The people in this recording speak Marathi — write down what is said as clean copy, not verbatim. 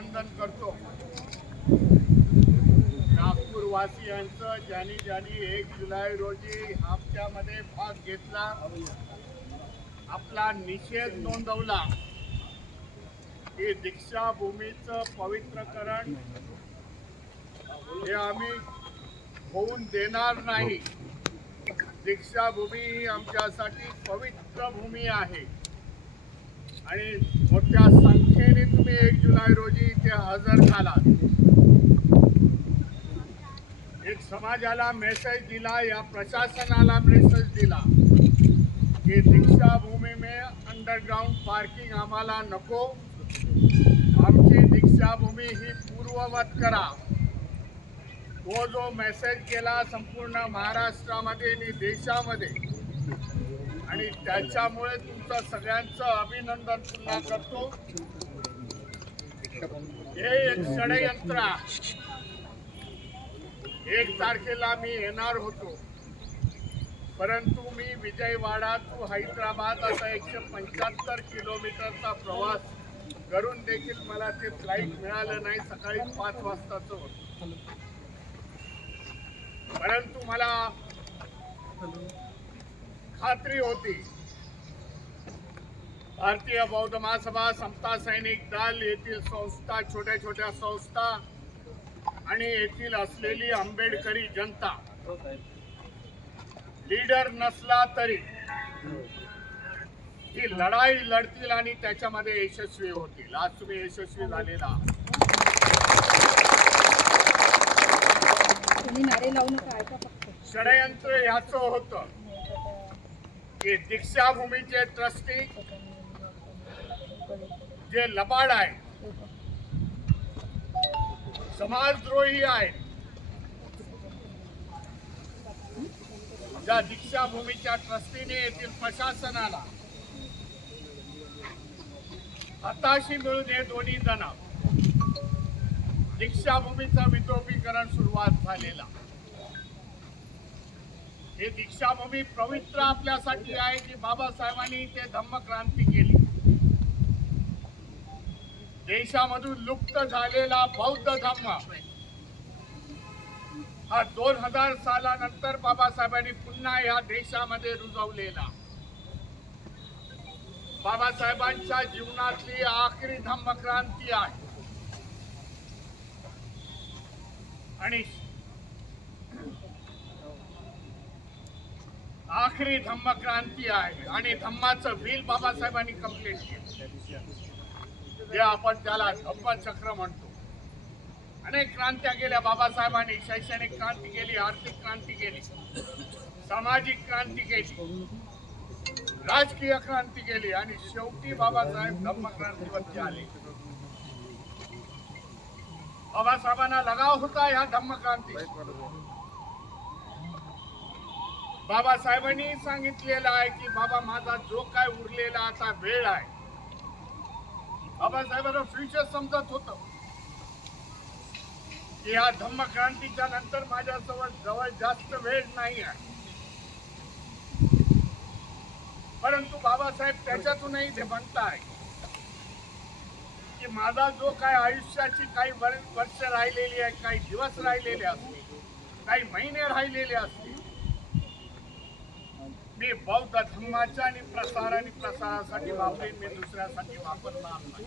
अभिनंदन करतो नागपूरवासियांचं, ज्यांनी 1 जुलै रोजी आमच्यामध्ये भाग घेतला, आपला निषेध नोंदवला की दीक्षाभूमीचं पवित्रकरण हे आम्ही होऊन देणार नाही. दीक्षाभूमी ही आमच्यासाठी पवित्र भूमी आहे आणि मोठ्या संख्येने तुम्ही 1 जुलै रोजी इथे हजर झालात. एक समाजाला मेसेज दिला, या प्रशासनाला मेसेज दिला की दीक्षाभूमी में अंडरग्राउंड पार्किंग आम्हाला नको, आमची दीक्षाभूमी ही पूर्ववत करा. तो जो मेसेज केला संपूर्ण महाराष्ट्रामध्ये आणि देशामध्ये, आणि त्याच्यामुळे तुमचं सगळ्यांचं अभिनंदन पुन्हा करतो. हे एक षडयंत्र आहे. 1 तारखेला मी येणार होतो, परंतु मी विजयवाडा टू हैदराबाद असा 175 किलोमीटरचा प्रवास करून देखील मला ते फ्लाईट मिळालं नाही. सकाळी 5 वाजताचं होतं, परंतु मला खात्री होती भारतीय बौद्ध महासभा, समता सैनिक दल, येथील संस्था, छोट्या छोट्या संस्था आणि येथील असलेली आंबेडकरी जनता, लीडर नसला तरी ही लढाई लढतील आणि त्याच्यामध्ये यशस्वी होतील. आज तुम्ही यशस्वी झालेला. षडयंत्र याचं होतं की दीक्षाभूमीचे ट्रस्टी जे लबाड आहे, समाजद्रोही आहेत, त्या दीक्षाभूमीच्या ट्रस्टीने येथील प्रशासनाला हाताशी मिळून हे दोन्ही जण दीक्षाभूमीचं विद्रोपीकरण सुरुवात झालेला. हे दीक्षाभूमी पवित्र आपल्यासाठी आहे की बाबासाहेबांनी ते धम्मक्रांती केली. देशामधून लुप्त झालेला बौद्ध धम्म हा 2000 सालानंतर बाबासाहेबांनी पुन्हा या देशामध्ये रुजवलेला, बाबासाहेबांच्या जीवनातली आखरी धम्मक्रांती आहे. आणि आखरी धम्मक्रांती आहे आणि धम्माचं व्हील बाबासाहेबांनी कंप्लीट केलं, जे आपण त्याला धम्मचक्र म्हणतो. अनेक क्रांत्या केल्या बाबासाहेबांनी. शैक्षणिक क्रांती केली, आर्थिक क्रांती केली, सामाजिक क्रांती केली, राजकीय क्रांती केली आणि शेवटी बाबासाहेब धम्मक्रांतीवरती आले. बाबासाहेबांना लगाव होता या धम्मक्रांती. बाबासाहेबांनी सांगितलेलं आहे की बाबा माझा जो काय उरलेला आता वेळ आहे, बाबासाहेबांना फ्युचर समजत होतं की या धम्मक्रांतीच्या नंतर माझ्याजवळ जास्त वेळ नाही आहे. परंतु बाबासाहेब त्याच्यातूनही ते म्हणताय की माझा जो काय आयुष्याची काही वर्ष राहिलेली आहे, काही दिवस राहिलेले असतील, काही महिने राहिलेले असतील, मी बौद्ध धर्माच्या आणि प्रसारासाठी वापरेन, मी दुसऱ्यासाठी वापरणार नाही.